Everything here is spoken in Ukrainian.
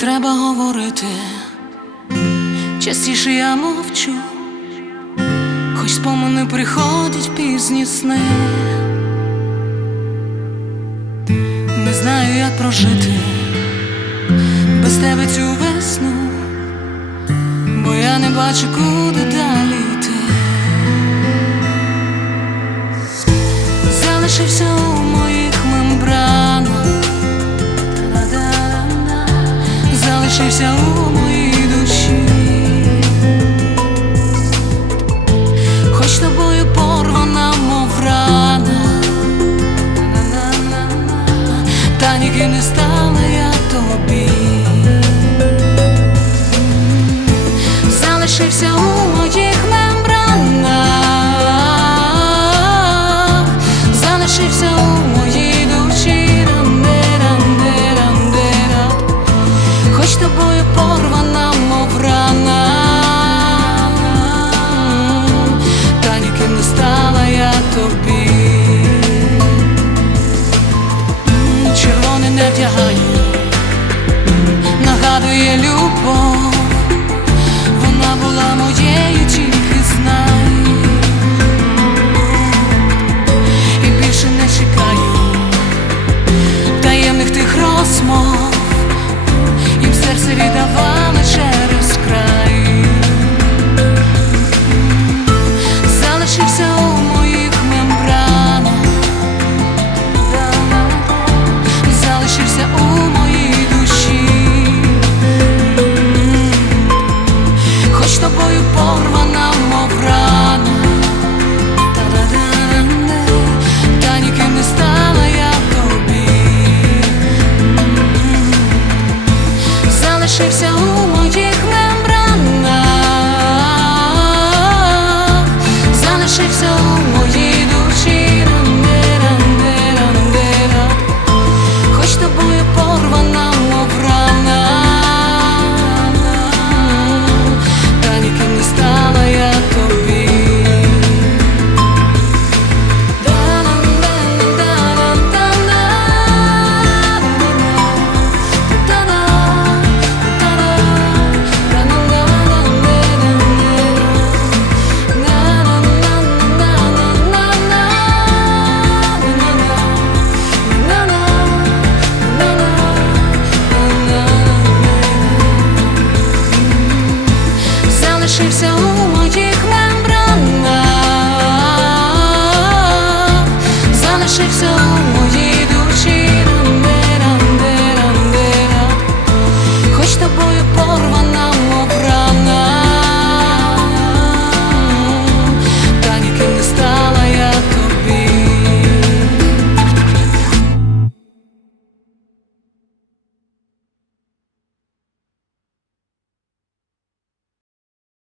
треба говорити, частіше я мовчу, хоч спомини приходять пізні сни. Не знаю, як прожити без тебе цю весну, бо я не бачу, куди далі йти. Залишився залишився у моїй душі, хоч тобою порвана, мов рана. Та ніки не стала я тобі, залишився у моїх мембранах, залишився. porwa залишився у моїх мембранах, залишився у моїй душі, Хоч тобою порвав.